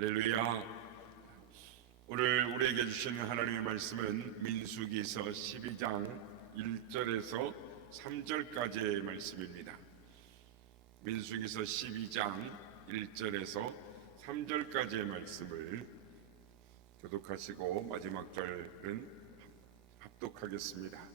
할렐루야. 오늘 우리에게 주시는 하나님의 말씀은 민수기서 12장 1절에서 3절까지의 말씀입니다. 민수기서 12장 1절에서 3절까지의 말씀을 교독하시고 마지막 절은 합독하겠습니다.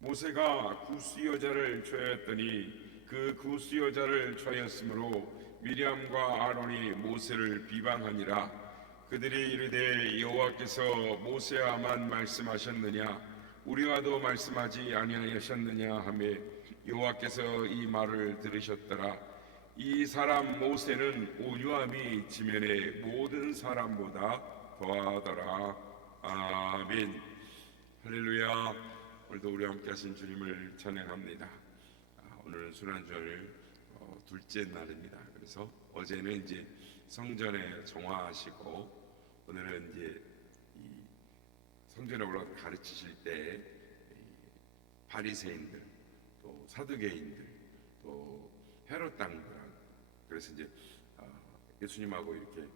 모세가 구스 여자를 취하였더니 그 구스 여자를 취하였으므로 미리암과 아론이 모세를 비방하니라. 그들이 이르되 여호와께서 모세와만 말씀하셨느냐 우리와도 말씀하지 아니하셨느냐 하며 여호와께서 이 말을 들으셨더라. 이 사람 모세는 온유함이 지면의 모든 사람보다 더하더라. 아멘. 할렐루야. 오늘도 우리와 함께 하신 주님을 찬양합니다. 오늘은 순환절 둘째 날입니다. 그래서 어제는 이제 성전에 정화하시고 오늘은 이제 이 성전에 올라가 가르치실 때 바리새인들 또 사두개인들 또 헤롯 당들하고 그래서 이제 예수님하고 이렇게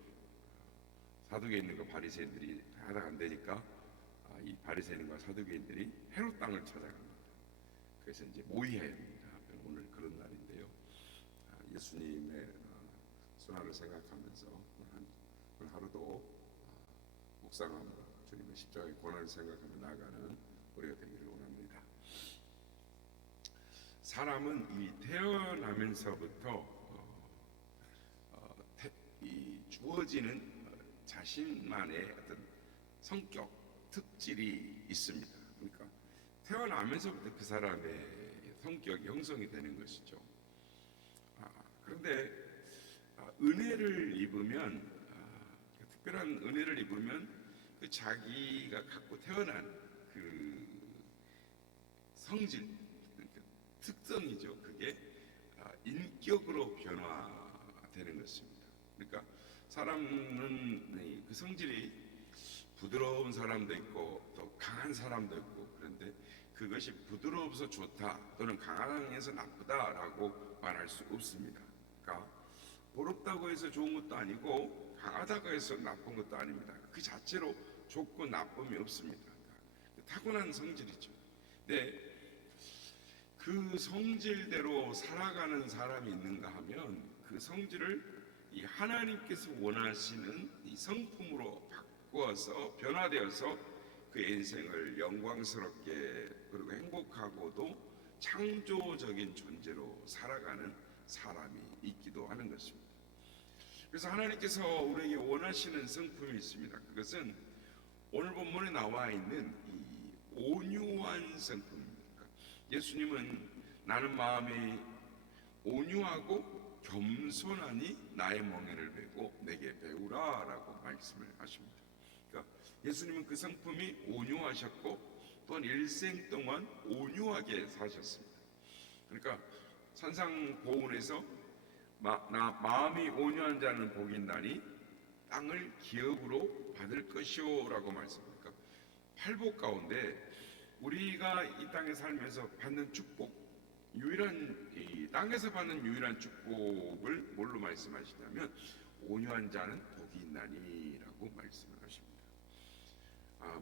사두개인들과 바리새인들이 하다가 안 되니까 이 바리새인과 사두개인들이 헤롯 당을 찾아갑니다. 그래서 이제 모의해야 됩니다. 오늘 그런 날인데요. 예수님의 순환을 생각하면서 오늘 하루도 묵상함으로 주님의 십자가의 고난을 생각하며 나아가는 우리가 되기를 원합니다. 사람은 이 태어나면서부터 주어지는 자신만의 어떤 성격, 특질이 있습니다. 그러니까 태어나면서부터 그 사람의 성격이 형성이 되는 것이죠. 그런데 은혜를 입으면 특별한 은혜를 입으면 그 자기가 갖고 태어난 그 성질, 그러니까 특성이죠. 그게 인격으로 변화되는 것입니다. 그러니까 사람은 그 성질이 부드러운 사람도 있고 또 강한 사람도 있고 그런데 그것이 부드러워서 좋다 또는 강해서 나쁘다라고 말할 수 없습니다. 그러니까 부럽다고 해서 좋은 것도 아니고 강하다고 해서 나쁜 것도 아닙니다. 그 자체로 좋고 나쁨이 없습니다. 그러니까 타고난 성질이죠. 근데 그 성질대로 살아가는 사람이 있는가 하면 그 성질을 이 하나님께서 원하시는 이 성품으로 바꾸어서 변화되어서 그 인생을 영광스럽게 그리고 행복하고도 창조적인 존재로 살아가는 사람이 있기도 하는 것입니다. 그래서 하나님께서 우리에게 원하시는 성품이 있습니다. 그것은 오늘 본문에 나와 있는 이 온유한 성품입니다. 예수님은 나는 마음이 온유하고 겸손하니 나의 멍에를 베고 내게 배우라 라고 말씀을 하십니다. 그러니까 예수님은 그 성품이 온유하셨고 또한 일생 동안 온유하게 사셨습니다. 그러니까 산상보훈에서 마음이 온유한 자는 복이 있나니 땅을 기업으로 받을 것이오 라고 말씀합니다. 팔복 가운데 우리가 이 땅에 살면서 받는 축복, 이 땅에서 받는 유일한 축복을 뭘로 말씀하시냐면 온유한 자는 복이 있나니 라고 말씀을 하십니다.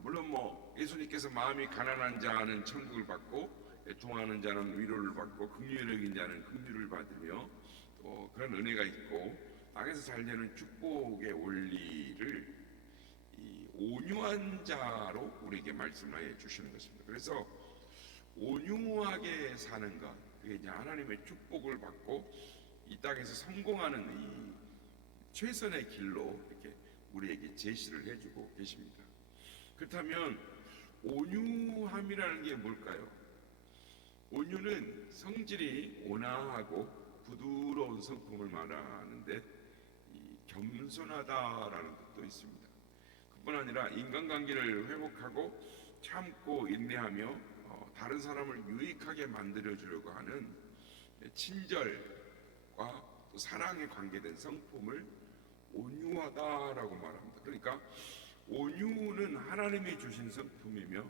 물론 예수님께서 마음이 가난한 자는 천국을 받고 애통하는 자는 위로를 받고 긍휼히 여긴 자는 긍휼을 받으며 또 그런 은혜가 있고 땅에서 살려는 축복의 원리를 이 온유한 자로 우리에게 말씀하여 주시는 것입니다. 그래서 온유하게 사는 것, 그게 이제 하나님의 축복을 받고 이 땅에서 성공하는 이 최선의 길로 이렇게 우리에게 제시를 해주고 계십니다. 그렇다면 온유함이라는 게 뭘까요? 온유는 성질이 온화하고 부드러운 성품을 말하는데 이 겸손하다라는 뜻도 있습니다. 그뿐 아니라 인간관계를 회복하고 참고 인내하며 다른 사람을 유익하게 만들어 주려고 하는 친절과 또 사랑에 관계된 성품을 온유하다라고 말합니다. 그러니까 온유는 하나님이 주신 성품이며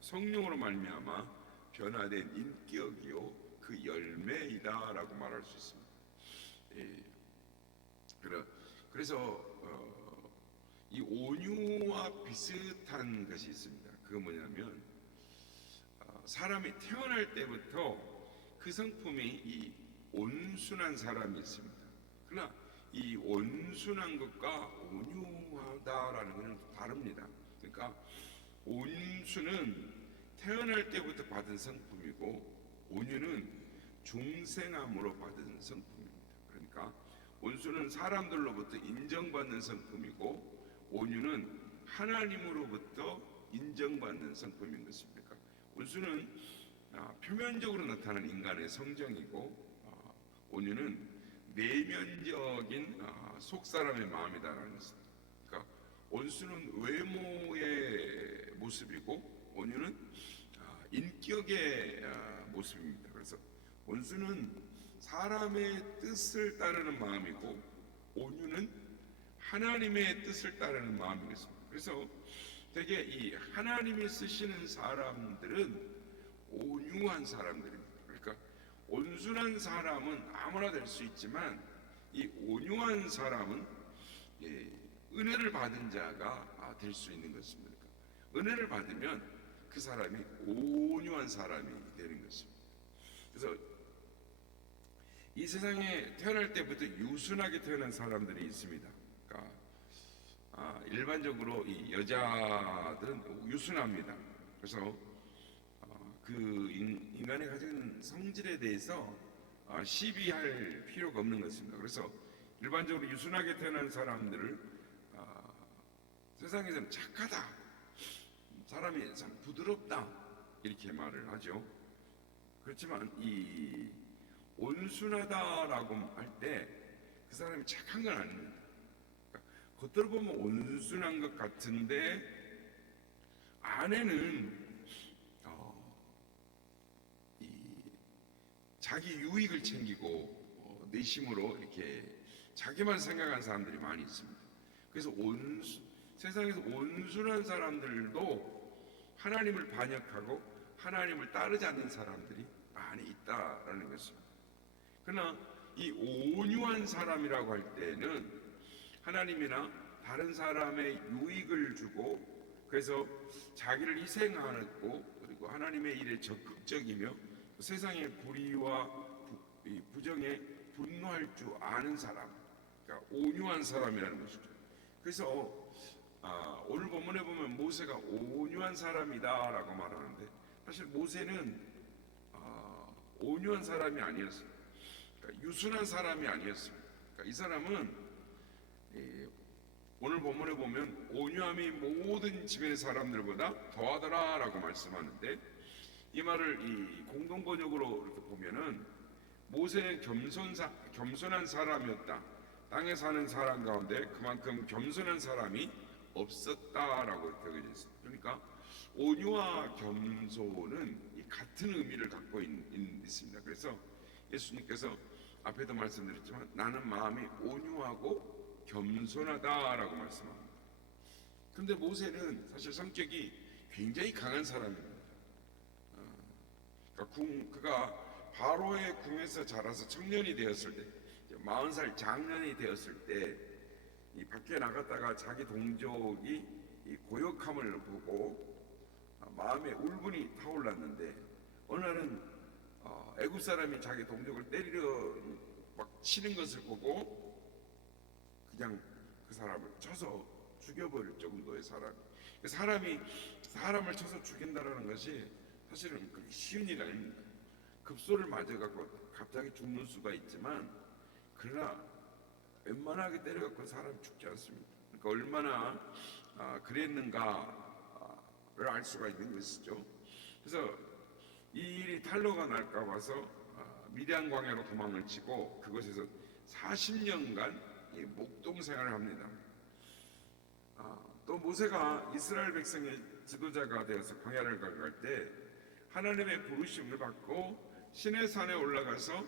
성령으로 말미암아 변화된 인격이요 그 열매이다라고 말할 수 있습니다. 그래서 이 온유와 비슷한 것이 있습니다. 그거 뭐냐면 사람이 태어날 때부터 그 성품이 이 온순한 사람이 있습니다. 그러나 이 온순한 것과 온유하다라는 것은 다릅니다. 그러니까 온수는 태어날 때부터 받은 성품이고 온유는 중생함으로 받은 성품입니다. 그러니까 온수는 사람들로부터 인정받는 성품이고 온유는 하나님으로부터 인정받는 성품인 것입니까? 온수는 표면적으로 나타나는 인간의 성정이고 온유는 내면적인 속사람의 마음이다라는 것입니다. 그러니까 온수는 외모의 모습이고 온유는 인격의 모습입니다. 그래서 온수는 사람의 뜻을 따르는 마음이고 온유는 하나님의 뜻을 따르는 마음이겠습니다. 그래서 되게 이 하나님이 쓰시는 사람들은 온유한 사람들입니다. 그러니까 온순한 사람은 아무나 될 수 있지만 이 온유한 사람은 은혜를 받은 자가 될 수 있는 것입니다. 은혜를 받으면 그 사람이 온유한 사람이 되는 것입니다. 그래서 이 세상에 태어날 때부터 유순하게 태어난 사람들이 있습니다. 그러니까 일반적으로 이 여자들은 유순합니다. 그래서 그 인간이 가진 성질에 대해서 시비할 필요가 없는 것입니다. 그래서 일반적으로 유순하게 태어난 사람들을 세상에서는 착하다, 사람이 참 부드럽다 이렇게 말을 하죠. 그렇지만 이 온순하다라고 할 때 그 사람이 착한 건 아닙니다. 그러니까 겉으로 보면 온순한 것 같은데 안에는 자기 유익을 챙기고 내심으로 이렇게 자기만 생각하는 사람들이 많이 있습니다. 그래서 세상에서 온순한 사람들도 하나님을 반역하고 하나님을 따르지 않는 사람들이 많이 있다라는 것입니다. 그러나 이 온유한 사람이라고 할 때는 하나님이나 다른 사람의 유익을 주고 그래서 자기를 희생하고 그리고 하나님의 일에 적극적이며 세상의 불의와 부정에 분노할 줄 아는 사람, 그러니까 온유한 사람이라는 것이죠. 그래서 오늘 본문에 보면 모세가 온유한 사람이다라고 말하는데 사실 모세는 온유한 사람이 아니었어요. 그러니까 유순한 사람이 아니었습니다. 그러니까 이 사람은 오늘 본문에 보면 온유함이 모든 주변의 사람들보다 더하더라라고 말씀하는데 이 말을 이 공동 번역으로 이렇게 보면은 모세는 겸손한 사람이었다. 땅에 사는 사람 가운데 그만큼 겸손한 사람이 없었다라고 이렇게 되어 있습니다. 그러니까 온유와 겸손은 같은 의미를 갖고 있습니다. 그래서 예수님께서 앞에도 말씀드렸지만 나는 마음이 온유하고 겸손하다라고 말씀합니다. 그런데 모세는 사실 성격이 굉장히 강한 사람입니다. 그가 바로의 궁에서 자라서 청년이 되었을 때 40살 장년이 되었을 때 이 밖에 나갔다가 자기 동족이 이 고역함을 보고 마음에 울분이 타올랐는데 어느 날은 애굽 사람이 자기 동족을 때리려 막 치는 것을 보고 그냥 그 사람을 쳐서 죽여버릴 정도의 사람이 사람을 쳐서 죽인다라는 것이 사실은 그렇게 쉬운 일이 아닙니다. 급소를 맞아갖고 갑자기 죽는 수가 있지만 그러나 웬만하게 때려갖고 사람이 죽지 않습니다. 그러니까 얼마나 그랬는가를 알 수가 있는 것이죠. 그래서 이 일이 탄로가 날까 봐서 미디안 광야로 도망을 치고 그곳에서 40년간 목동 생활을 합니다. 또 모세가 이스라엘 백성의 지도자가 되어서 광야를 갈 때 하나님의 부르심을 받고 시내산에 올라가서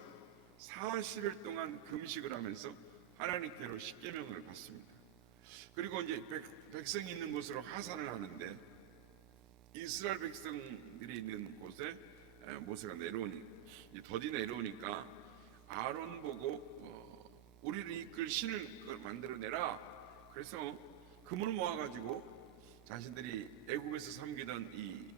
40일 동안 금식을 하면서 하나님께로 십계명을 받습니다. 그리고 이제 백성이 있는 곳으로 하산을 하는데 이스라엘 백성들이 있는 곳에 모세가 더디 내려오니까 아론 보고 우리를 이끌 신을 만들어내라. 그래서 금을 모아가지고 자신들이 애국에서 섬기던 이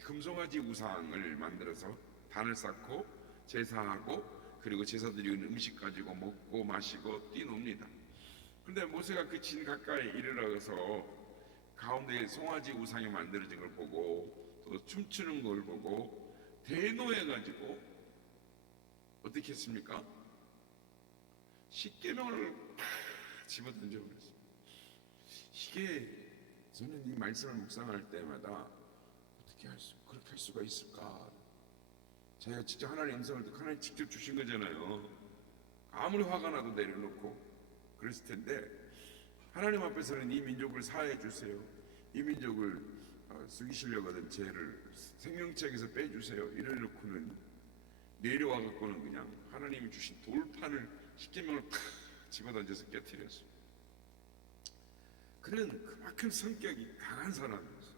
금송아지 우상을 만들어서 단을 쌓고 제사하고, 그리고 제사드리는 음식 가지고 먹고 마시고 뛰놉니다. 그런데 모세가 그 진 가까이 이르러서 가운데 송아지 우상이 만들어진 걸 보고, 또 춤추는 걸 보고 대노해가지고 어떻게 했습니까? 십계명을 다 집어던져 버렸습니다. 이게 저는 이 말씀을 묵상할 때마다 그렇게 할 수가 있을까? 자기가 직접 하나님의 음성을 듣고 하나님 직접 주신 거잖아요. 아무리 화가 나도 내려놓고 그랬을 텐데, 하나님 앞에서는 이 민족을 사해 주세요. 이 민족을 죽이시려고 하던 죄를 생명책에서 빼주세요. 이래놓고는 내려와 갖고는 그냥 하나님이 주신 돌판을 십계명을 팍 집어던져서 깨뜨렸어요. 그는 그만큼 성격이 강한 사람이었어요.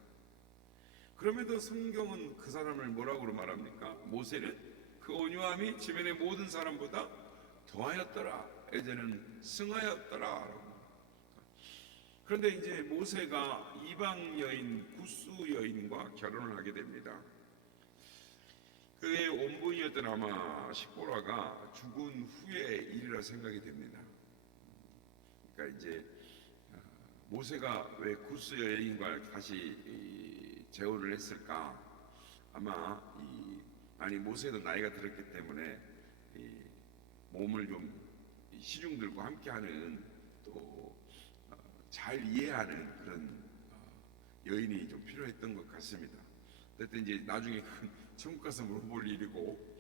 그럼에도 성경은 그 사람을 뭐라고 말합니까? 모세는 그 온유함이 지면의 모든 사람보다 더하였더라. 에제는 승하였더라. 그런데 이제 모세가 이방 여인 구스 여인과 결혼을 하게 됩니다. 그의 온부인이었던 아마 십보라가 죽은 후의 일이라 생각이 됩니다. 그러니까 이제 모세가 왜 구스 여인과 다시 재혼을 했을까? 아마 모세도 나이가 들었기 때문에 몸을 좀 시중들과 함께하는, 또 잘 이해하는 그런 여인이 좀 필요했던 것 같습니다. 어쨌든 이제 나중에 천국 가서 물어볼 일이고,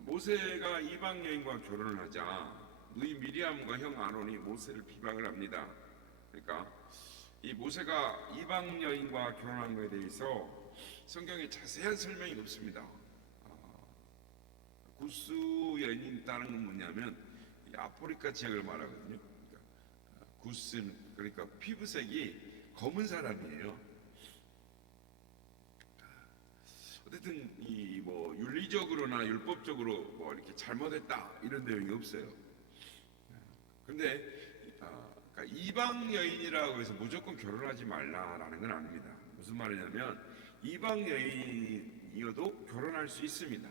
모세가 이방 여인과 결혼을 하자 누이 미리암과 형 아론이 모세를 비방을 합니다. 그러니까 이 모세가 이방 여인과 결혼한 것에 대해서 성경에 자세한 설명이 없습니다. 구스 여인이 있다는 건 뭐냐면 이 아프리카 지역을 말하거든요. 구스는 그러니까 피부색이 검은 사람이에요. 어쨌든 이 뭐 윤리적으로나 율법적으로 뭐 이렇게 잘못했다 이런 내용이 없어요. 그런데 그러니까 이방 여인이라고 해서 무조건 결혼하지 말라라는 건 아닙니다. 무슨 말이냐면 이방 여인이어도 결혼할 수 있습니다.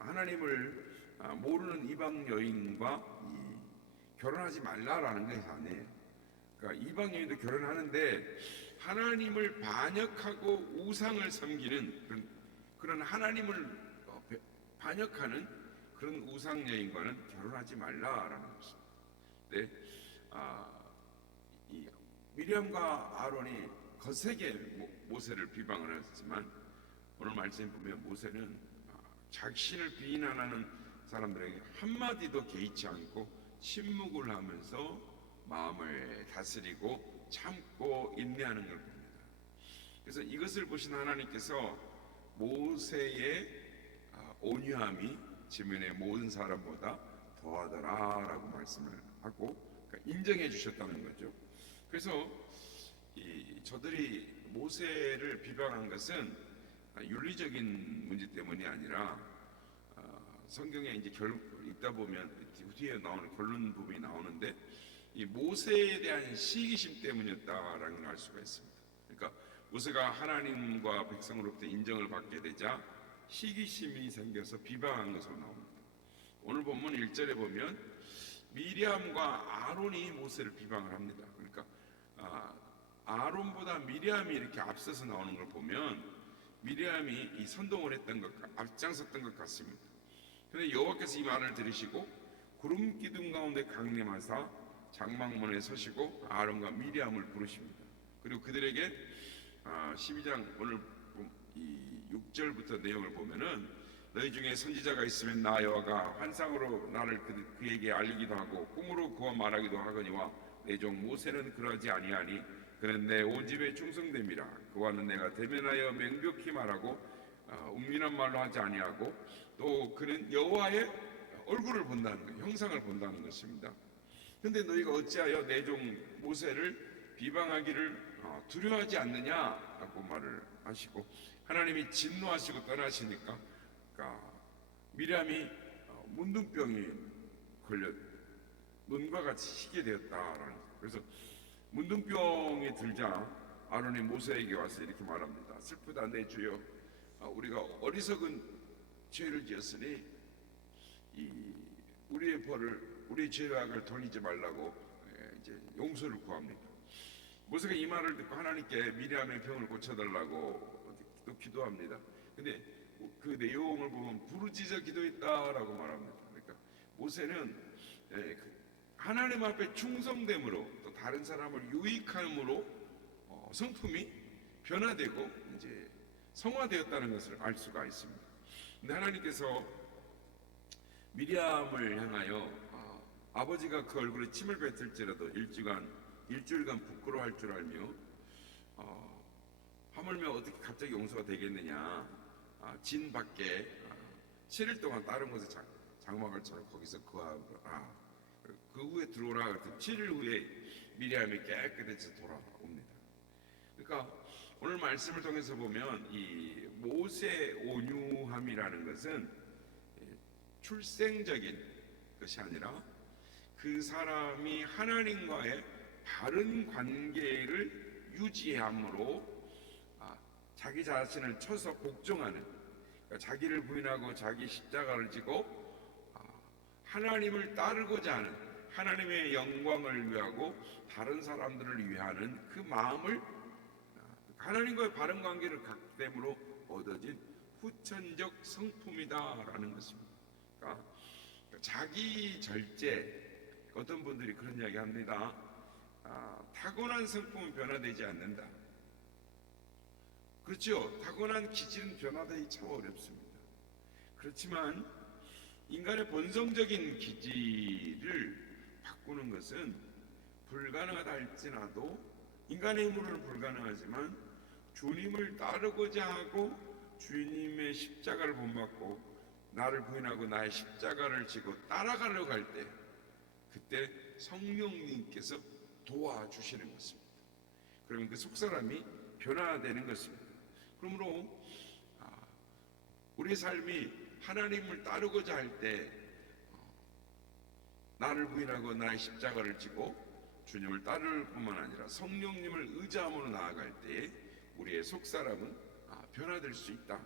하나님을 모르는 이방 여인과 결혼하지 말라라는 것이 아니에요. 그러니까 이방 여인도 결혼하는데 하나님을 반역하고 우상을 섬기는 그런 하나님을 반역하는 그런 우상 여인과는 결혼하지 말라라는 것입니다. 네, 이 미리암과 아론이 거세게 모세를 비방을 했지만, 오늘 말씀에 보면 모세는 자신을 비난하는 사람들에게 한마디도 개의치 않고 침묵을 하면서 마음을 다스리고 참고 인내하는 걸 봅니다. 그래서 이것을 보신 하나님께서 모세의 온유함이 지면의 모든 사람보다 더하더라라고 말씀을 하고, 그러니까 인정해 주셨다는 거죠. 그래서 저들이 모세를 비방한 것은 윤리적인 문제 때문이 아니라 성경에 이제 읽다 보면 뒤에 나오는 결론 부분이 나오는데 이 모세에 대한 시기심 때문이었다라는 걸 알 수가 있습니다. 그러니까 모세가 하나님과 백성으로부터 인정을 받게 되자 시기심이 생겨서 비방한 것으로 나옵니다. 오늘 본문 1절에 보면 미리암과 아론이 모세를 비방을 합니다. 그러니까 아론보다 미리암이 이렇게 앞서서 나오는 걸 보면 미리암이 이 선동을 했던 것, 앞장섰던 것 같습니다. 그런데 여호와께서 이 말을 들으시고 구름 기둥 가운데 강림하사 장막문에 서시고 아론과 미리암을 부르십니다. 그리고 그들에게 12장 오늘 이 6절부터 내용을 보면은 너희 중에 선지자가 있으면 나 여호와가 환상으로 나를 그에게 알리기도 하고 꿈으로 그와 말하기도 하거니와 내 종 모세는 그러하지 아니하니 그는 내 온 집에 충성됨이라. 그와는 내가 대면하여 명백히 말하고 은밀한 말로 하지 아니하고 또 그는 여호와의 얼굴을 본다는 것, 형상을 본다는 것입니다. 그런데 너희가 어찌하여 내 종 모세를 비방하기를 두려워하지 않느냐라고 말을 하시고, 하나님이 진노하시고 떠나시니까 그러니까 미리암이 문둥병이 걸려 눈과 같이 희게 되었다라는 거예요. 그래서 문둥병이 들자 아론이 모세에게 와서 이렇게 말합니다. 슬프다 내 주여, 우리가 어리석은 죄를 지었으니 우리의 벌을, 우리 죄악을 돌리지 말라고 이제 용서를 구합니다. 모세가 이 말을 듣고 하나님께 미리암의 병을 고쳐달라고 또 기도합니다. 근데 그 내용을 보면 부르짖어 기도했다라고 말합니다. 그러니까 모세는 하나님 앞에 충성됨으로 또 다른 사람을 유익함으로 성품이 변화되고 이제 성화되었다는 것을 알 수가 있습니다. 근데 하나님께서 미리암을 향하여 아버지가 그 얼굴에 침을 뱉을지라도 일주일간 부끄러워할 줄 알며 하물며 어떻게 갑자기 용서가 되겠느냐, 진 밖에 7일 동안 다른 곳에 장막을 쳐서 거기서 거하고 그 후에 들어오라. 7일 후에 미리암이 깨끗해져 돌아옵니다. 그러니까 오늘 말씀을 통해서 보면 이 모세 온유함이라는 것은 출생적인 것이 아니라 그 사람이 하나님과의 바른 관계를 유지함으로 자기 자신을 쳐서 복종하는, 그러니까 자기를 부인하고 자기 십자가를 지고 하나님을 따르고자 하는, 하나님의 영광을 위하고 다른 사람들을 위하는 그 마음을, 하나님과의 바른 관계를 갖기 때문에 얻어진 후천적 성품이다라는 것입니다. 그러니까 자기 절제, 어떤 분들이 그런 이야기 합니다. 타고난 성품은 변화되지 않는다. 그렇죠. 타고난 기질은 변화되기 참 어렵습니다. 그렇지만 인간의 본성적인 기질을 바꾸는 것은 불가능하다 할지라도, 인간의 힘으로는 불가능하지만 주님을 따르고자 하고 주님의 십자가를 본받고 나를 부인하고 나의 십자가를 지고 따라가려고 할 때, 그때 성령님께서 도와주시는 것입니다. 그러면 그 속사람이 변화되는 것입니다. 그러므로 우리의 삶이 하나님을 따르고자 할 때, 나를 부인하고 나의 십자가를 지고 주님을 따를 뿐만 아니라 성령님을 의지함으로 나아갈 때 우리의 속사람은 변화될 수 있다.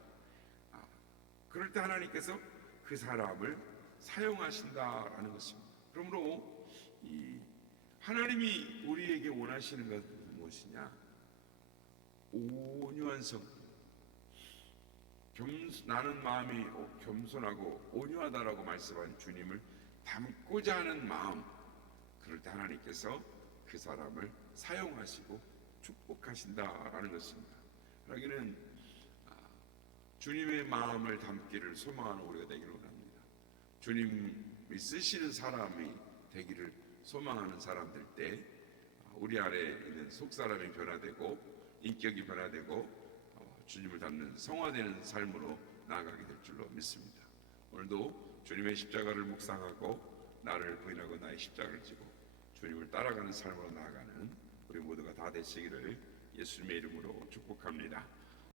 그럴 때 하나님께서 그 사람을 사용하신다라는 것입니다. 그러므로 하나님이 우리에게 원하시는 것은 무엇이냐? 온유한 성품. 나는 마음이 겸손하고 온유하다라고 말씀한 주님을 닮고자 하는 마음. 그럴 때 하나님께서 그 사람을 사용하시고 축복하신다라는 것입니다. 여기는 주님의 마음을 담기를 소망하는 우리가 되기를 원합니다. 주님이 쓰시는 사람이 되기를 소망하는 사람들 때 우리 안에 있는 속사람이 변화되고 인격이 변화되고 주님을 닮는 성화되는 삶으로 나아가게 될 줄로 믿습니다. 오늘도 주님의 십자가를 묵상하고 나를 부인하고 나의 십자가를 지고 주님을 따라가는 삶으로 나아가는 우리 모두가 다 되시기를 예수님의 이름으로 축복합니다.